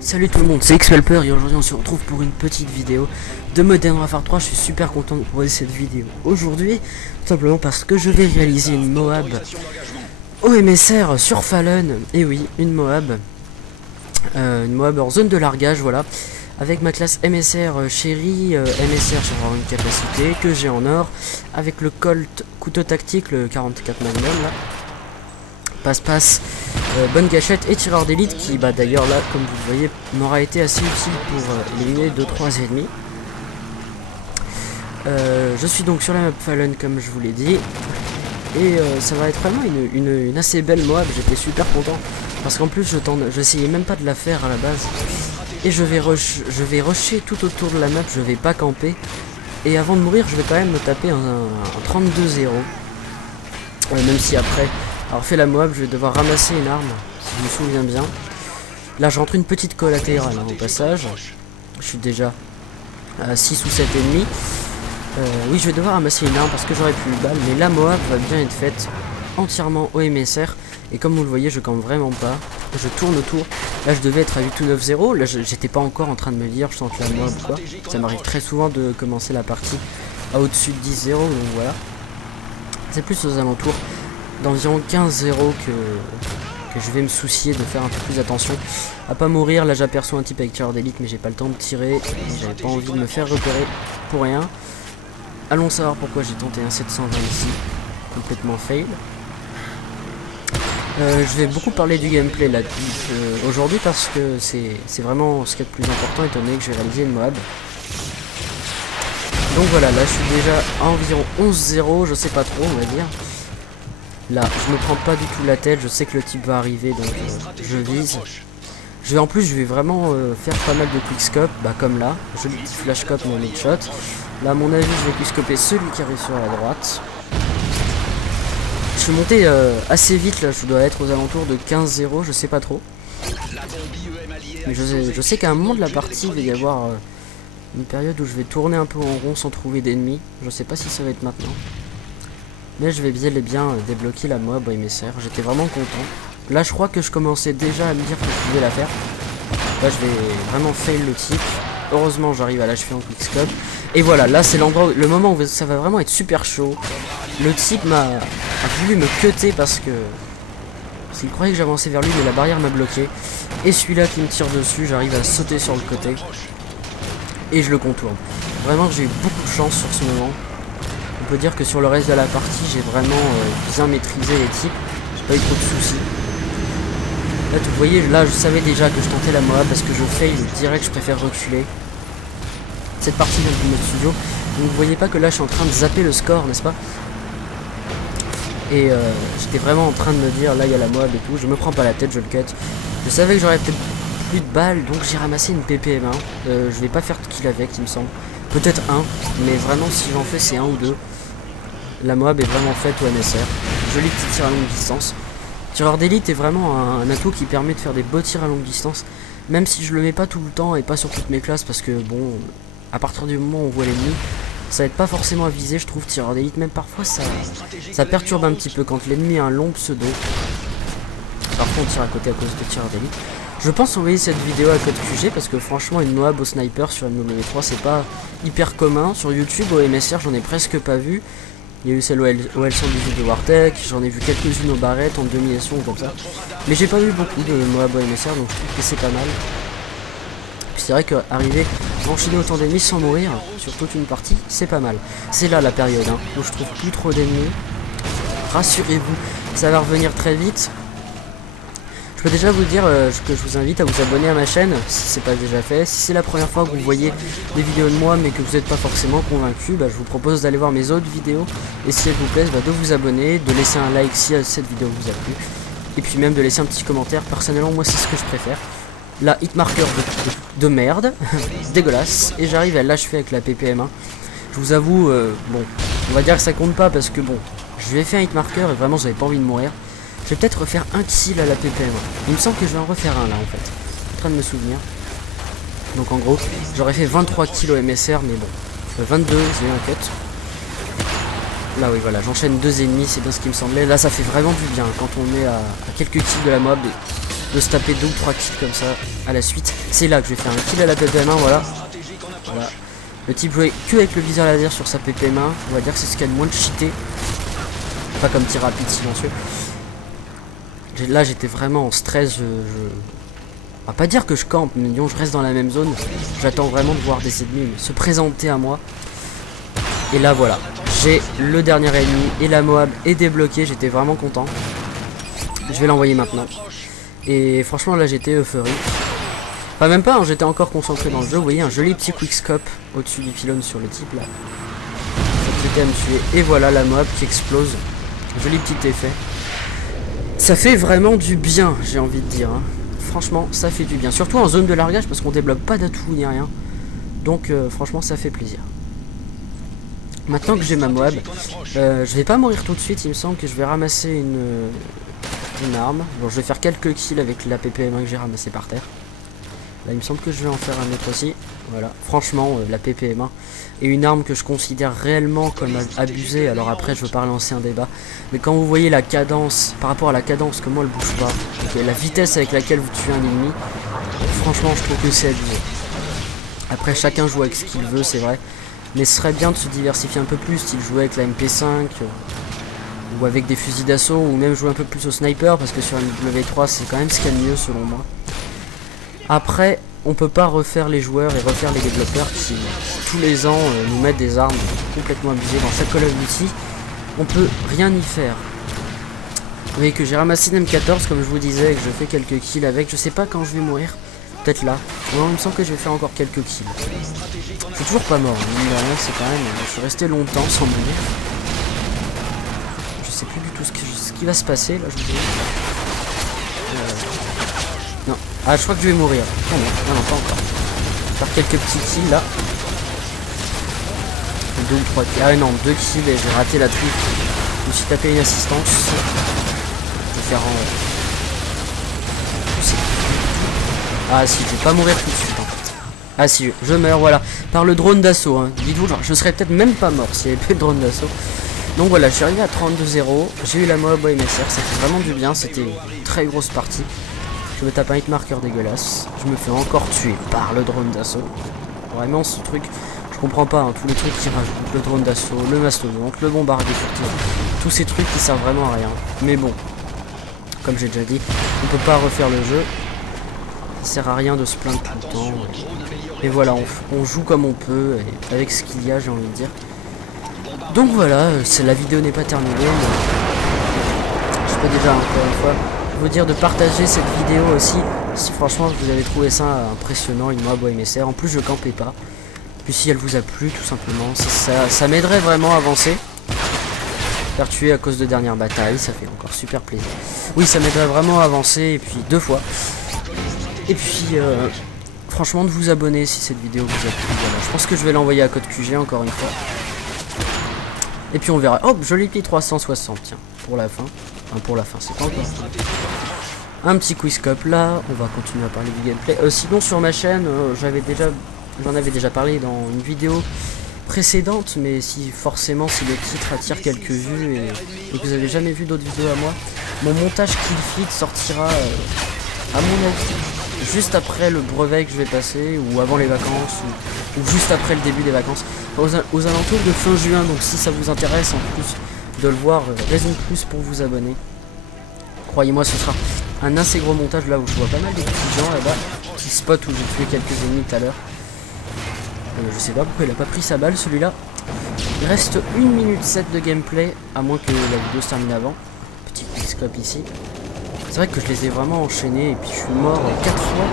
Salut tout le monde, c'est Xpelper et aujourd'hui on se retrouve pour une petite vidéo de Modern Warfare 3. Je suis super content de proposer cette vidéo aujourd'hui, tout simplement parce que je vais réaliser une Moab au MSR sur Fallen. Et oui, une Moab en zone de largage, voilà, avec ma classe MSR Chéri, MSR sur avoir une capacité que j'ai en or, avec le Colt couteau tactique, le 44 Magnum là. Passe-passe, bonne gâchette et tireur d'élite qui, d'ailleurs là, comme vous le voyez, m'aura été assez utile pour éliminer 2-3 ennemis. Je suis donc sur la map Fallen comme je vous l'ai dit. Et ça va être vraiment une assez belle Moab, j'étais super content. Parce qu'en plus j'essayais même pas de la faire à la base. Et je vais rusher tout autour de la map, je vais pas camper. Et avant de mourir je vais quand même me taper un 32-0. Même si après... Alors fait la Moab, je vais devoir ramasser une arme, si je me souviens bien. Là je rentre une petite collatérale au passage. Je suis déjà à 6 ou 7 ennemis. Oui, je vais devoir ramasser une arme parce que j'aurais plus de balles. Mais la Moab va bien être faite entièrement au MSR. Et comme vous le voyez, je campe vraiment pas. Je tourne autour. Là je devais être à 8 ou 9-0. Là j'étais pas encore en train de me dire je sens la Moab ou quoi. Ça m'arrive très souvent de commencer la partie à au-dessus de 10-0. Donc voilà. C'est plus aux alentours d'environ 15-0 que je vais me soucier de faire un peu plus attention à pas mourir. Là j'aperçois un type avec tireur d'élite mais j'ai pas le temps de tirer, j'avais pas envie de me faire repérer pour rien. Allons savoir pourquoi j'ai tenté un 720 ici, complètement fail. Je vais beaucoup parler du gameplay là aujourd'hui parce que c'est vraiment ce qui est le plus important étant donné que j'ai réalisé une Moab. Donc voilà, là je suis déjà à environ 11-0, je sais pas trop on va dire. Là, je me prends pas du tout la tête, je sais que le type va arriver, donc je vise. Je vais vraiment faire pas mal de quickscope, comme là, joli petit flashscope mon headshot. Là, à mon avis, je vais quickscoper celui qui arrive sur la droite. Je suis monté assez vite, là, je dois être aux alentours de 15-0, je sais pas trop. Mais je sais qu'à un moment de la partie, il va y avoir une période où je vais tourner un peu en rond sans trouver d'ennemis. Je sais pas si ça va être maintenant. Mais je vais bien débloquer la Moab au MSR, j'étais vraiment content. Là je crois que je commençais déjà à me dire que je pouvais la faire. Là je vais vraiment fail le type. Heureusement j'arrive à l'achever en quickscope. Et voilà, là c'est l'endroit, le moment où ça va vraiment être super chaud. Le type a voulu me cutter parce qu'il croyait que j'avançais vers lui mais la barrière m'a bloqué. Et celui-là qui me tire dessus, j'arrive à sauter sur le côté. Et je le contourne. Vraiment j'ai eu beaucoup de chance sur ce moment. On peut dire que sur le reste de la partie j'ai vraiment bien maîtrisé les types, j'ai pas eu trop de soucis. Là vous voyez, là je savais déjà que je tentais la Moab parce que je fail direct, je préfère reculer. Cette partie vient de mode studio, donc vous voyez pas que là je suis en train de zapper le score, n'est-ce pas? Et j'étais vraiment en train de me dire là il y a la Moab et tout, je me prends pas la tête, je le cut. Je savais que j'aurais peut-être plus de balles, donc j'ai ramassé une PPM1. Je vais pas faire de kill avec, il me semble. Peut-être un, mais vraiment si j'en fais c'est un ou deux. La Moab est vraiment faite au MSR. Joli petit tir à longue distance. Tireur d'élite est vraiment un atout qui permet de faire des beaux tirs à longue distance. Même si je le mets pas tout le temps et pas sur toutes mes classes parce que bon, à partir du moment où on voit l'ennemi, ça aide pas forcément à viser, je trouve. Tireur d'élite, même parfois ça perturbe un petit peu quand l'ennemi a un long pseudo. Parfois on tire à côté à cause de tireur d'élite. Je pense envoyer cette vidéo à code QG parce que franchement une Moab au sniper sur MW3 c'est pas hyper commun. Sur YouTube au MSR j'en ai presque pas vu. Il y a eu celle au L118 de Wartech, j'en ai vu quelques-unes aux barrettes en domination comme ça. Mais j'ai pas vu beaucoup de Moab au MSR donc je trouve que c'est pas mal. Puis c'est vrai qu'arriver à enchaîner autant d'ennemis sans mourir sur toute une partie, c'est pas mal. C'est là la période où je trouve plus trop d'ennemis. Rassurez-vous, ça va revenir très vite. Je peux déjà vous dire que je vous invite à vous abonner à ma chaîne si c'est pas déjà fait. Si c'est la première fois que vous voyez des vidéos de moi mais que vous n'êtes pas forcément convaincu, je vous propose d'aller voir mes autres vidéos. Et si elles vous plaisent, de vous abonner, de laisser un like si cette vidéo vous a plu. Et puis même de laisser un petit commentaire. Personnellement moi c'est ce que je préfère. Là, hitmarker de merde, dégueulasse. Et j'arrive à l'achever avec la PPM1. Je vous avoue, bon, on va dire que ça compte pas parce que bon, je lui ai fait un hitmarker et vraiment j'avais pas envie de mourir. Je vais peut-être refaire un kill à la PPM. Il me semble que je vais en refaire un là en fait. Je suis en train de me souvenir. Donc en gros, j'aurais fait 23 kills au MSR, mais bon. 22, j'ai eu un cut. Là oui voilà, j'enchaîne deux ennemis, c'est bien ce qui me semblait. Là ça fait vraiment du bien quand on est à quelques kills de la mob. de se taper 2 ou 3 kills comme ça à la suite. C'est là que je vais faire un kill à la PPM1, voilà. Voilà. Le type jouait que avec le viseur laser sur sa PPM1, on va dire que c'est ce qu'il y a de moins de cheaté. Pas comme tir rapide silencieux. Là j'étais vraiment en stress, on va pas dire que je campe, mais disons je reste dans la même zone. J'attends vraiment de voir des ennemis se présenter à moi. Et là voilà, j'ai le dernier ennemi et la Moab est débloquée, j'étais vraiment content. Je vais l'envoyer maintenant. Et franchement là j'étais euphorique. Enfin même pas, hein, j'étais encore concentré dans le jeu. Vous voyez un joli petit quickscope au-dessus du pylône sur le type là. J'étais à me tuer. Et voilà la Moab qui explose. Joli petit effet. Ça fait vraiment du bien, j'ai envie de dire. Hein. Franchement, ça fait du bien. Surtout en zone de largage parce qu'on débloque pas d'atouts ni rien. Donc franchement, ça fait plaisir. Maintenant que j'ai ma Moab, je vais pas mourir tout de suite. Il me semble que je vais ramasser une arme. Bon, je vais faire quelques kills avec la PPM1 que j'ai ramassée par terre. Là, il me semble que je vais en faire un autre aussi. Voilà. Franchement, la PPM1 est une arme que je considère réellement comme abusée. Alors après, je veux pas relancer un débat. Mais quand vous voyez la cadence, par rapport à la cadence, comment elle bouge pas, et la vitesse avec laquelle vous tuez un ennemi, franchement, je trouve que c'est abusé. Après, chacun joue avec ce qu'il veut, c'est vrai. Mais ce serait bien de se diversifier un peu plus, style jouer avec la MP5, ou avec des fusils d'assaut, ou même jouer un peu plus au sniper, parce que sur une W3, c'est quand même ce qu'il y a de mieux selon moi. Après, on peut pas refaire les joueurs et refaire les développeurs qui tous les ans nous mettent des armes complètement abusées dans chaque Call of Duty. On peut rien y faire. Vous voyez que j'ai ramassé une M14 comme je vous disais et que je fais quelques kills avec. Je sais pas quand je vais mourir. Peut-être là. Non, il me semble que je vais faire encore quelques kills. Je suis toujours pas mort. Hein. C'est quand même. Je suis resté longtemps sans mourir. Je sais plus du tout ce qui va se passer là. Je vous dis. Non. Ah, je crois que je vais mourir. Oh non, non, pas encore. Je vais faire quelques petits kills là. 2 ou 3 kills. Ah non, 2 kills et j'ai raté la truc. Je me suis tapé une assistance. Je vais faire en... Ah si, je vais pas mourir tout de suite en fait. Ah si, je meurs, voilà. Par le drone d'assaut. Hein. Dites-vous, je serais peut-être même pas mort s'il n'y avait plus le drone d'assaut. Donc voilà, je suis arrivé à 32-0. J'ai eu la Moab au MSR. Ça fait vraiment du bien. C'était une très grosse partie. Je me tape un hitmarker dégueulasse. Je me fais encore tuer par le drone d'assaut. Vraiment ce truc, je comprends pas, hein, tous les trucs qui rajoutent, le drone d'assaut, le mastodonte, le bombardier furtif, tous ces trucs qui servent vraiment à rien. Mais bon, comme j'ai déjà dit, on peut pas refaire le jeu. Ça sert à rien de se plaindre tout le temps. Et voilà, on joue comme on peut, et avec ce qu'il y a, j'ai envie de dire. Donc voilà, la vidéo n'est pas terminée. Mais je peux déjà encore une fois vous dire de partager cette vidéo aussi si franchement vous avez trouvé ça impressionnant, une Moab au MSR. En plus je campais pas. Puis si elle vous a plu tout simplement, ça m'aiderait vraiment à avancer. Faire tuer à cause de dernière bataille, ça fait encore super plaisir. Oui, ça m'aiderait vraiment à avancer, et puis 2 fois. Et puis franchement de vous abonner si cette vidéo vous a plu. Voilà, je pense que je vais l'envoyer à code QG encore une fois. Et puis on verra. Hop, joli petit 360, tiens, pour la fin. Enfin, pour la fin, c'est pas encore. Un petit quickscope là, on va continuer à parler du gameplay. Sinon sur ma chaîne, j'en avais déjà parlé dans une vidéo précédente, mais si le titre attire quelques vues et que vous avez jamais vu d'autres vidéos à moi, mon montage Killfeed sortira à mon avis juste après le brevet que je vais passer, ou avant les vacances, ou juste après le début des vacances, aux alentours de fin juin. Donc si ça vous intéresse en plus de le voir, raison de plus pour vous abonner. Croyez-moi, ce sera un assez gros montage là où je vois pas mal de petits gens là-bas qui spot où j'ai tué quelques ennemis tout à l'heure. Je sais pas pourquoi il a pas pris sa balle celui-là. Il reste 1 minute 7 de gameplay, à moins que la vidéo se termine avant. Petit quickscope ici. C'est vrai que je les ai vraiment enchaînés et puis je suis mort 4 fois.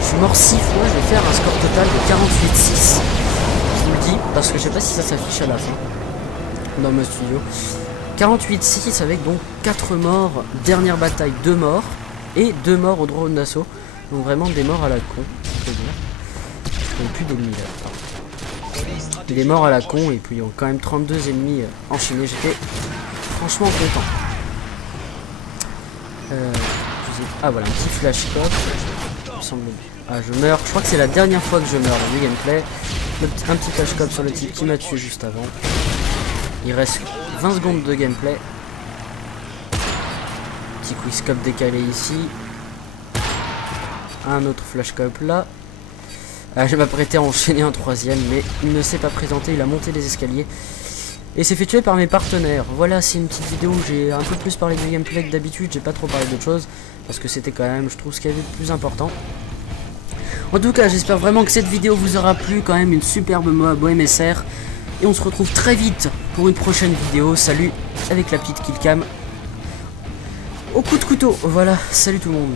Je suis mort 6 fois, je vais faire un score total de 48-6. Je vous le dis, parce que je sais pas si ça s'affiche à la fin dans mon studio. 48-6 avec donc 4 morts, dernière bataille 2 morts et 2 morts au drone d'assaut. Donc vraiment des morts à la con, on peut dire. Il n'y a plus d'ennemis là. Des morts à la con et puis il y a quand même 32 ennemis enchaînés. J'étais franchement content. Ah voilà, un petit flash top. Ah je meurs, je crois que c'est la dernière fois que je meurs dans le gameplay. Un petit flash cop sur le type qui m'a tué juste avant. Il reste 20 secondes de gameplay. Petit quickscope décalé ici. un autre flash cop là. Je m'apprêtais à enchaîner un troisième, mais il ne s'est pas présenté, il a monté les escaliers. Et s'est fait tuer par mes partenaires. Voilà, c'est une petite vidéo où j'ai un peu plus parlé de gameplay que d'habitude, j'ai pas trop parlé d'autre chose, parce que c'était quand même, je trouve, ce qu'il y avait de plus important. En tout cas, j'espère vraiment que cette vidéo vous aura plu, quand même une superbe MOAB MSR. Et on se retrouve très vite pour une prochaine vidéo. Salut, avec la petite killcam au coup de couteau. Voilà, salut tout le monde.